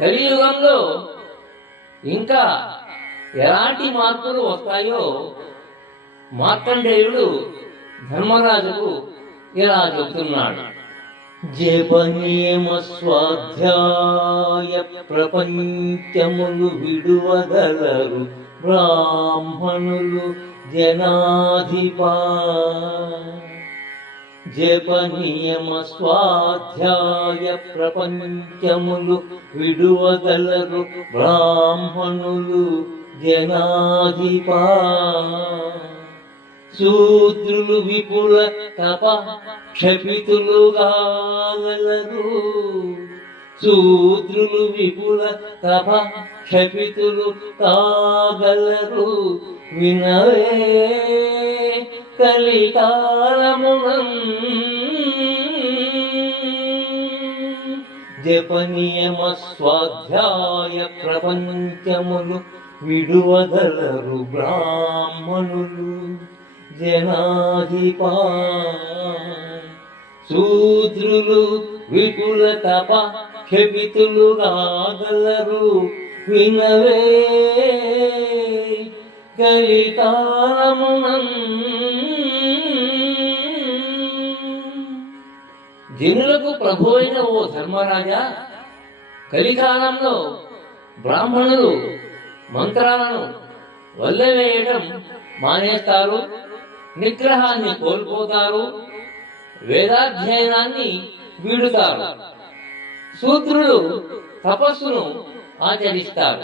కలియుగంలో ఇంకా ఎలాంటి మార్పులు వస్తాయో మార్కండేయుడు ధర్మరాజుకు ఇలా చెబుతున్నాడు. జపనియమ స్వాధ్యాయ ప్రపంచములు విడువగలరు బ్రాహ్మణులు జనాధిపా. జపనియమ స్వాధ్యాయ ప్రపంచములు విడువగలరు బ్రాహ్మణులు జనాధిపా. శూద్రులు విపుల తప క్షపితులు గాగలరు. శూద్రులు విపుల తప క్షపితులు కాగలరు. వినవే కలికాలమునం జపనియమ స్వాధ్యాయ ప్రపంచములు విడువగలరు బ్రాహ్మణులు జనాధిపా. శూద్రులు విపుల తప క్షపితులు గాగలరు. వినవే కలికాలమునం. జనులకు ప్రభు అయిన ఓ ధర్మరాజా, కలికాలంలో బ్రాహ్మణులు మంత్రాలను వల్లవేయడం మానేస్తారు, నిగ్రహాన్ని కోల్పోతారు, వేదాధ్యయనాన్ని వీడుతారు. శూద్రులు తపస్సును ఆచరిస్తారు.